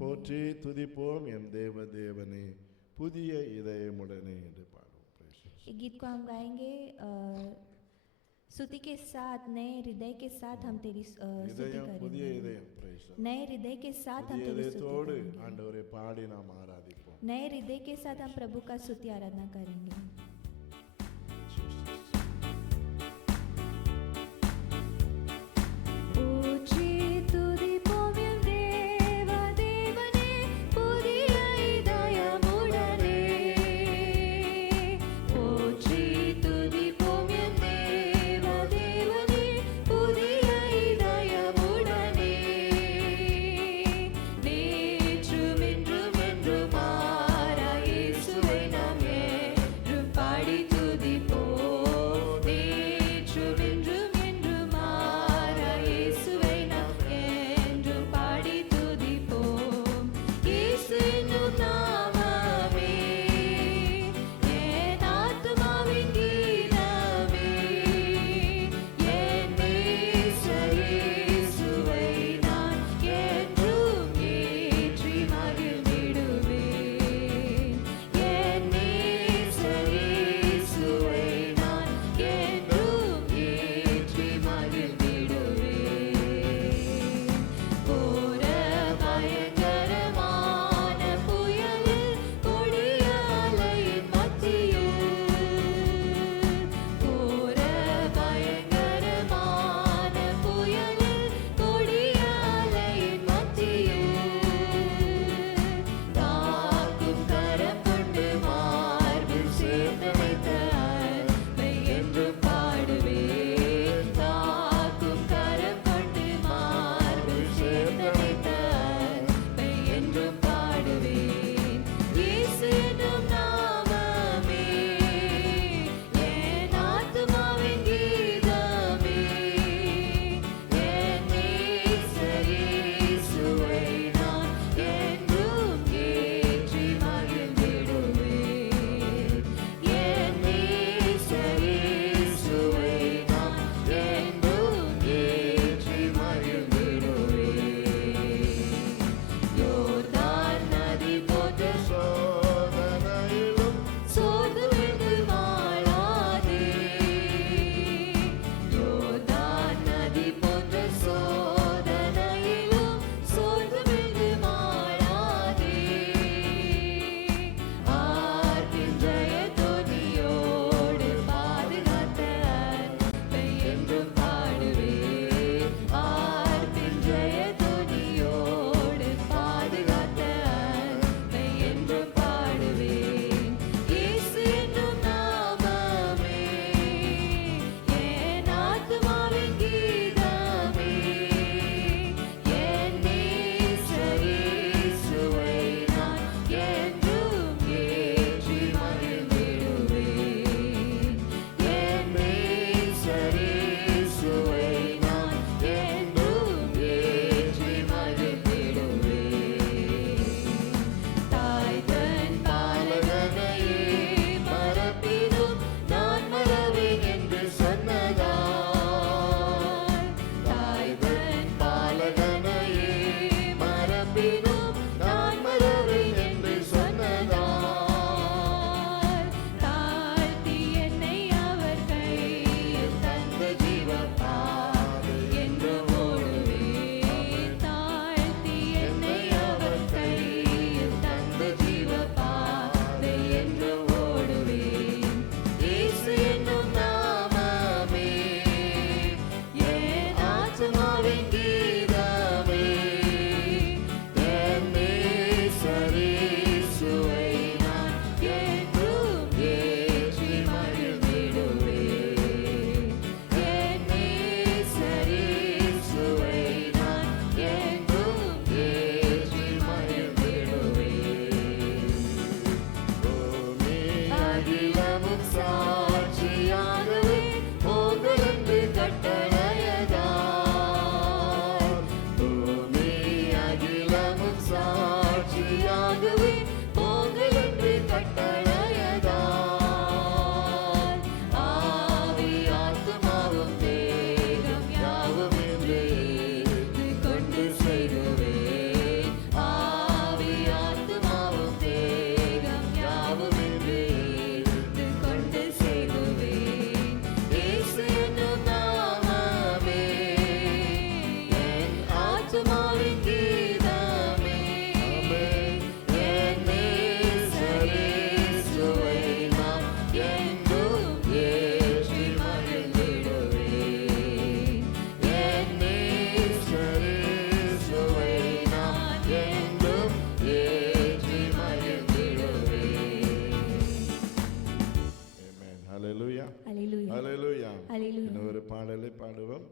போற்றி துதிப்போம் எம் தேவ தேவனே புதிய இதயமுடனே என்று பாடுவோம். ये गीत को हम गाएंगे स्तुति के साथ, नए हृदय के साथ हम तेरी स्तुति करेंगे। नए हृदय के साथ हम तेरी स्तुति करेंगे। आंडवरे पाड़ी नाम आराधिपों। नए हृदय के साथ हम प्रभु का स्तुति आराधना करेंगे।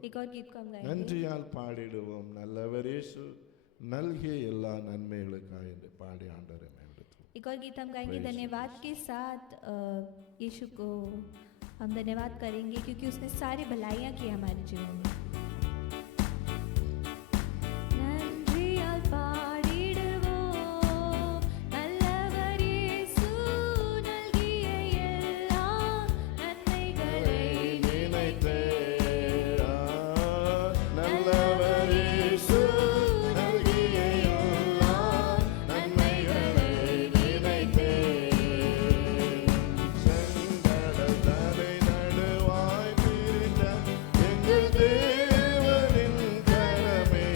एक और गीत को हम गाएंगे. நன்றியால் பாடிடுவோம். நல்லவர் இயேசு நல்கிய எல்லா நன்மைகளுக்காக என்று பாடி ஆண்டவரை மேம்படுத்துவோம். एक और गीत हम गाएंगे Praise धन्यवाद के साथ. यीशु को हम धन्यवाद करेंगे क्योंकि उसने सारी भलाइयाँ की हमारे जीवन में. நன்றியால் பாடிடுவோம் நல்லவர் இயேசு நல்கிய எல்லா நன்மைகளை நினைத்தே நல்லவர் இயேசு நல்கிய எல்லா நன்மைகளை நினைத்தே செங்கடல் தரை நடுவாய் பிரிந்த எங்கள் தேவனின் கரமே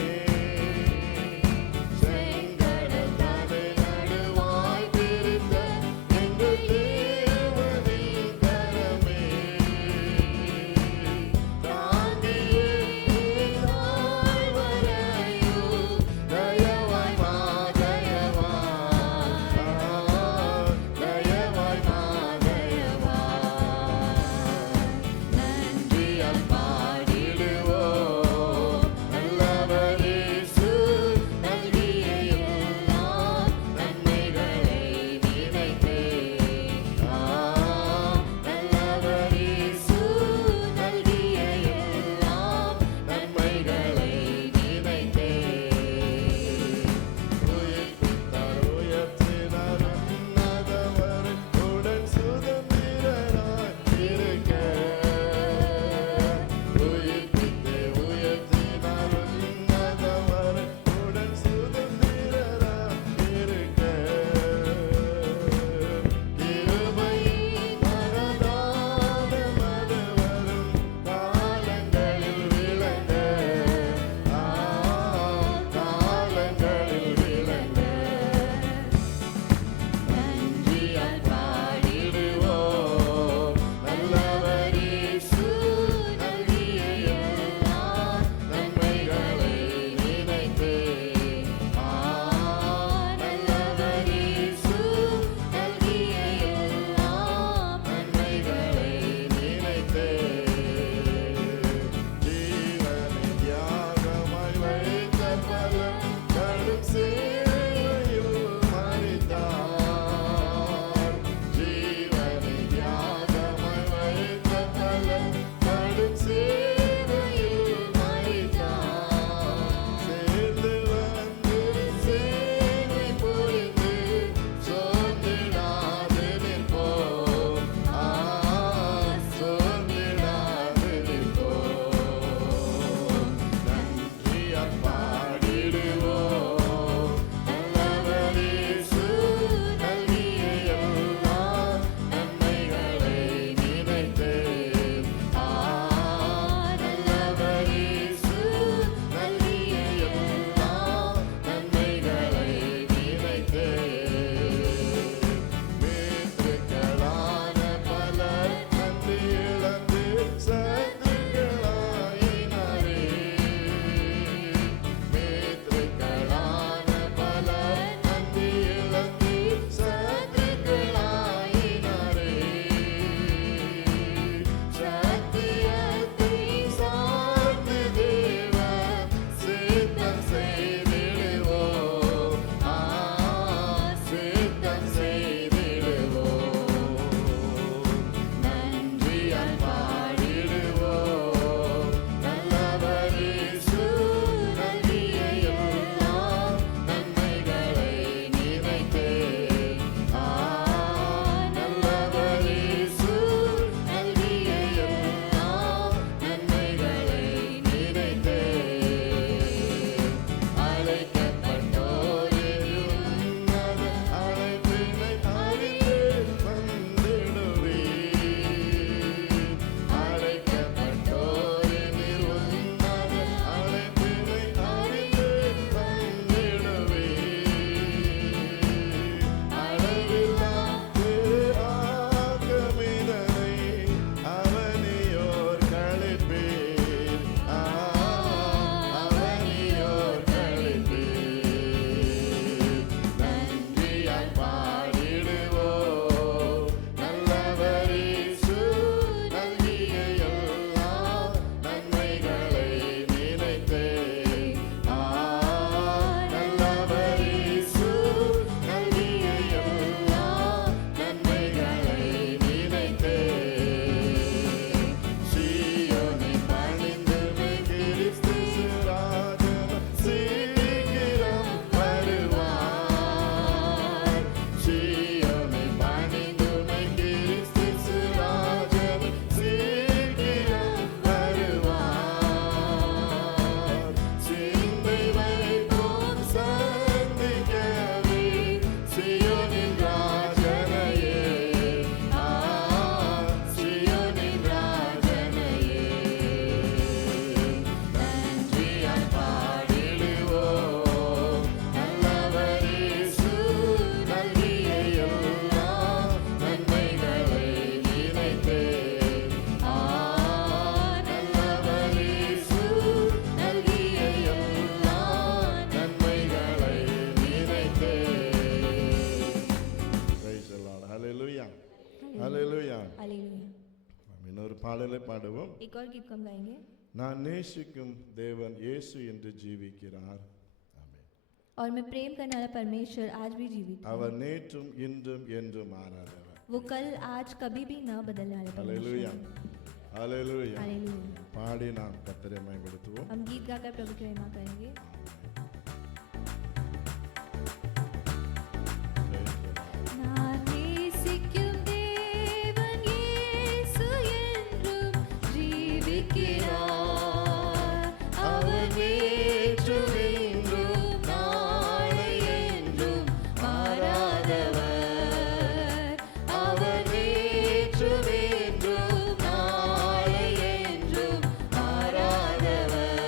பாடலை பாடுவோம். एक और गीत को हम गाएंगे. நான் நேசிக்கும் தேவன் இயேசு என்று ஜீவிக்கிறார். ஆமென். और मैं प्रेम करने वाला परमेश्वर आज भी जीवित है. அவர் நேற்றும் இன்றும் என்றும் மாறாதவர். वो कल आज कभी भी न बदलने वाला ஹalleluya परमेश्वर. ஹalleluya. हालेलुया. பாடி நாம் கர்த்தரை மகிமைப்படுத்துவோம். हम गीत गाकर प्रभु की महिमा करेंगे. நான் நேசிக்கும் தேவன் இயேசு என்றும் ஜீவிக்கிறார். அவர் நேற்றும் இன்றும் நாளை என்றும் மாறாதவர். அவர் நேற்றும் இன்றும் நாளை என்றும் மாறாதவர்.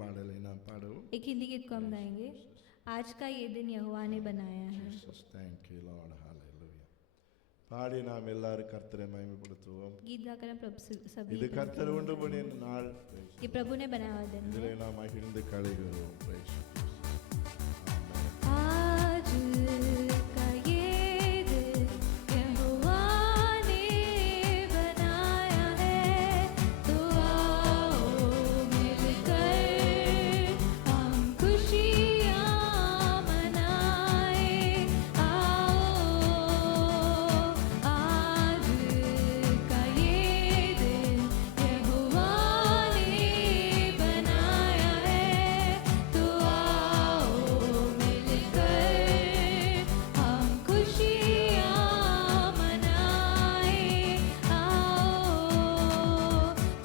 பாடலை நாம் பாடுவோம். एक हिंदी गीत को हम गाएंगे। आज का ये दिन यहोवा ने बनाया है। Jesus, thank you Lord, hallelujah. பாடி நாம் எல்லாரும் கர்த்தரை மகிமைப்படுத்துவோம். गीत गाकर हम प्रभु सभी இது கர்த்தர் உண்டு பண்ணின நாள். ये प्रभु ने बनाया हुआ दिन இதிலே है। நாம் மகிழ்ந்து கழிகிறோம். Praise you. आज का ये दिन यहोवा ने बनाया है, तो आओ मिलकर हम खुशियाँ मनाएं। आओ आज का ये दिन यहोवा ने बनाया है, तो आओ मिलकर हम खुशियाँ मनाएं। आओ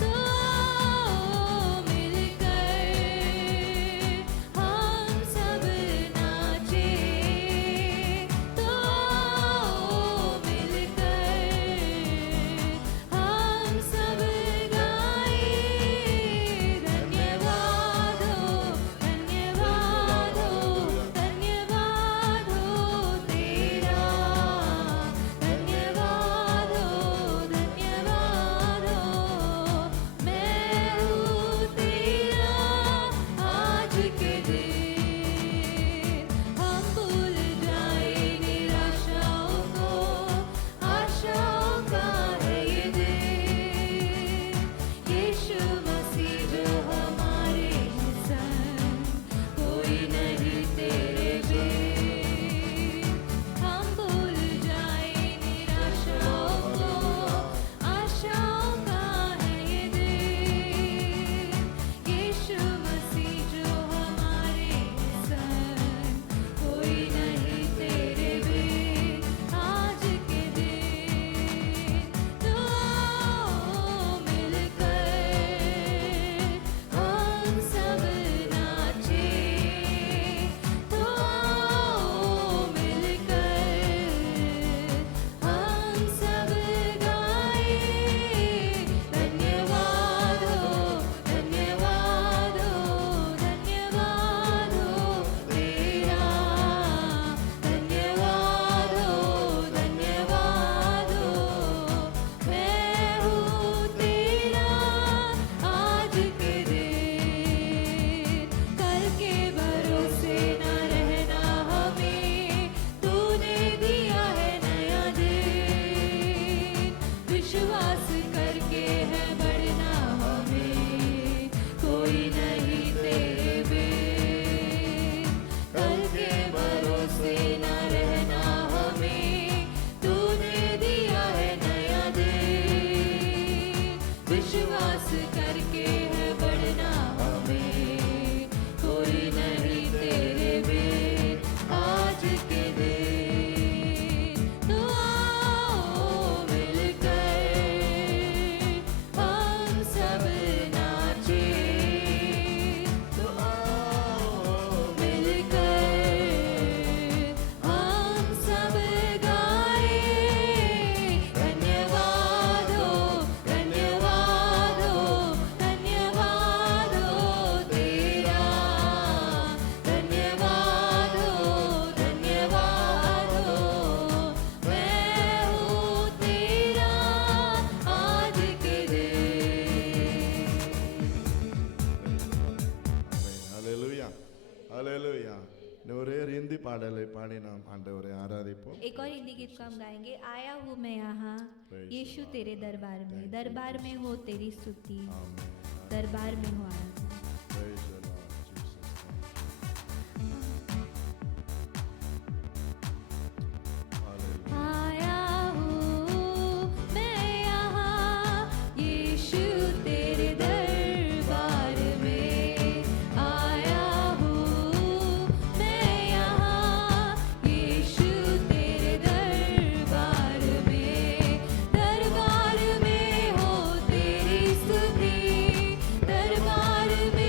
तो मिलकर हम सब नाचें, तो मिलकर हम सब गाएं। धन्यवाद हो, धन्यवाद हो, धन्यवाद हो तेरा। धन्यवाद हो, धन्यवाद हो, मैं हूँ तेरा। आज के दिन हम भूल जाए निराशाओं को, आशाओं का है ये दिन। यीशु मसीह जो हमारे हैं संग, कोई नहीं तेरे बिन। हम भूल जाए निराशाओं को, आशाओं का है ये दिन। यीशु मसीह जो हमारे हैं संग, कोई नहीं तेरे बिन। आज के दिन तो मिलकर हम सब नाचें, तो मिलकर हम सब गाएं। धन्यवाद हो, धन्यवाद हो, धन्यवाद हो तेरा। धन्यवाद हो, धन्यवाद हो, मैं हूँ तेरा। आज के दिन कल के भरोसे न रहना हमें, तूने दिया है नया दिन। विश्वास करके है बढ़ना हमें, कोई नहीं तेरे बिन। कल के भरोसे न रहना हमें, तूने दिया है नया दिन। विश्वास करके है बढ़ना हमें, कोई नहीं तेरे बिन। आज के दिन तो आओ मिलकर हम सब नाचें, तो आओ मिलकर हम सब गाएं। धन्यवाद हो, धन्यवाद हो, धन्यवाद हो तेरा। धन्यवाद हो, धन्यवाद हो, मैं हूँ तेरा। आज के दिन Hallelujah. Hallelujah. இன்னும் ஒரே ஒரு ஹிந்தி பாடலை பாடி நாம் ஆண்டவரை ஆராதிப்போம். एक और हिंदी गीत को हम गाएंगे। आया हूँ मैं यहाँ Praise यीशु the तेरे दरबार में, दरबार में हो तेरी स्तुति, Amen. दरबार में हो आराधना। Praise the Lord Jesus. Hallelujah. आया हूँ मैं यहाँ यीशु तेरे दरबार में। आया हूँ मैं यहाँ यीशु तेरे दरबार में। दरबार में हो तेरी स्तुति, दरबार में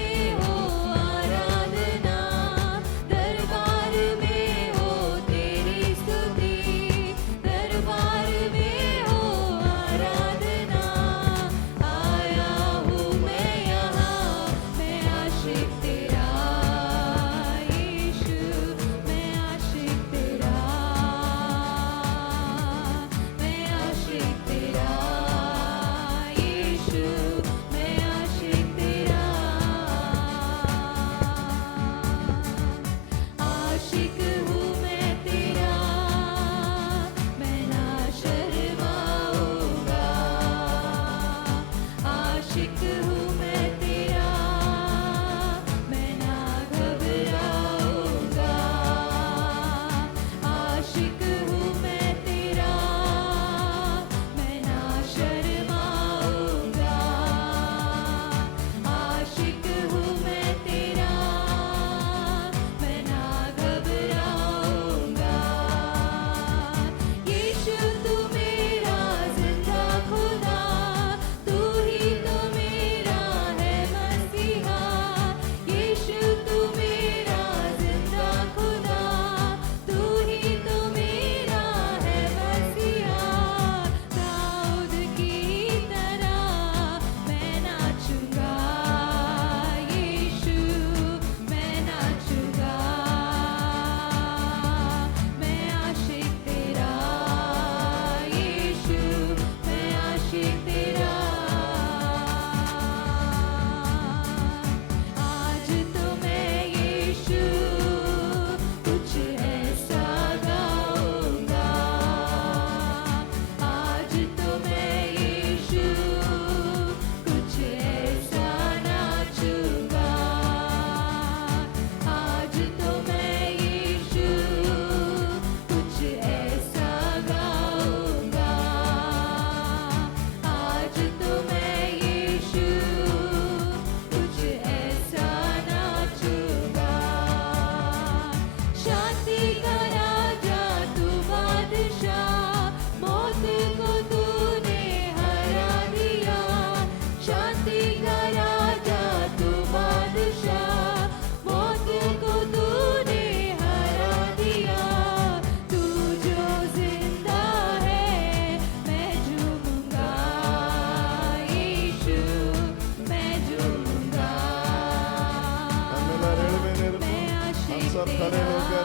सब खड़े होकर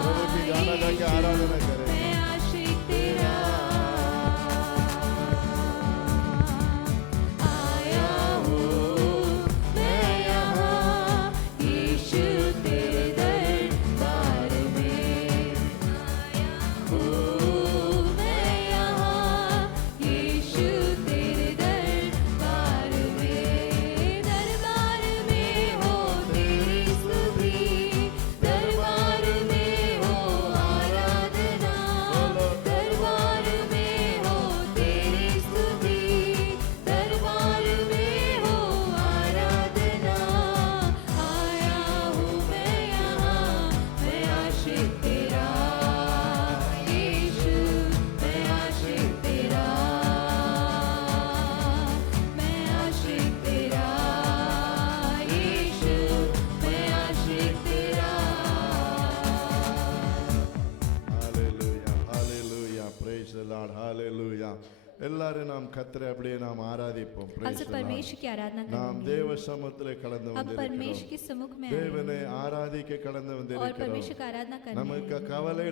प्रभु की गाना गा के आराधना करें। मैं आशिक तेरा आया हूँ मैं यहाँ यीशु तेरे दरबार में आया हूँ मैं यहाँ यीशु तेरे दरबार में हो तेरी स्तुति दरबार में हो आराधना दरबार में हो तेरी स्तुति दरबार में हो आराधना आया हूँ मैं यहाँ मैं आशिक तेरा यीशु मैं आशिक तेरा मैं आशिक तेरा यीशु मैं आशिक तेरा Hallelujah, hallelujah, praise the Lord, hallelujah. எல்லாரும் நாம் கர்த்தரை அப்படியே நாம் ஆராதிப்போம். हम Praise सब the Lord. परमेश्वर की आराधना நாம் करेंगे தேவ சமூகத்திலே கடந்து हम परमेश्वर வந்திருக்கிறோம். के सम्मुख में आए हैं தேவனை ஆராதிக்க கடந்து और வந்திருக்கிறோம். परमेश्वर का आराधना करने நமக்கு हैं। கவலை